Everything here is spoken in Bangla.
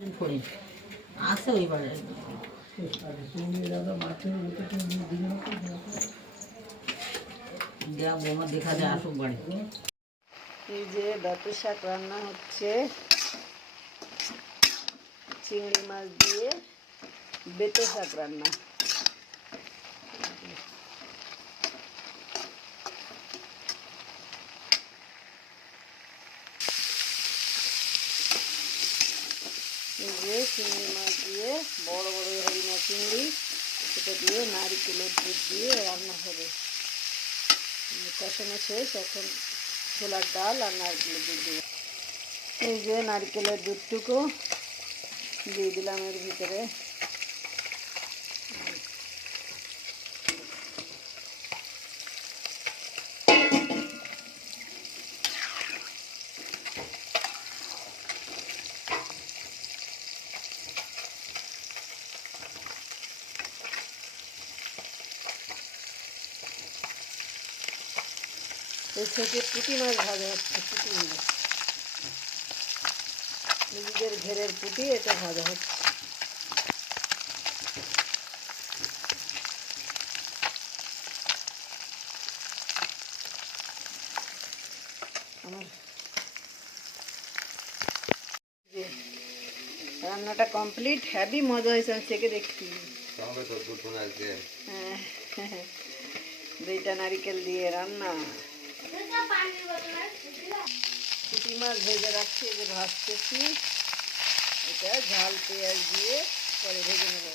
করি আছে ওইবারে বৌমা দেখা যায় আসুক বাড়ি। এই যে বেতো শাক রান্না হচ্ছে, চিংড়ি মাছ দিয়ে বেতো শাক রান্না। এই যে চিংড়ি মাছ দিয়ে বড় বড় হরিণা চিংড়ি, সেটা দিয়ে নারকেলের দুধ দিয়ে রান্না হবে। কষানো শেষ, এখন ছোলার ডাল আর নারকেলের দুধ দিয়ে। এই যে নারকেলের দুধটুকু দিয়ে দিলাম এর ভিতরে। এই থেকে পুঁটি মাছ ভাজা হচ্ছে, পুঁটি মাছ নিজেদের ঘেরের পুঁটি, এটা ভাজা হচ্ছে। আমার রান্নাটা কমপ্লিট, হ্যাভি মজা হয়েছে, আমি থেকে দেখছি। হ্যাঁ, দুইটা নারিকেল দিয়ে রান্না। পুঁটি মাছ ভেজে রাখছি, যে ভাজতেছি, এটা ঝাল পেঁয়াজ দিয়ে পরে ভেজে নেব।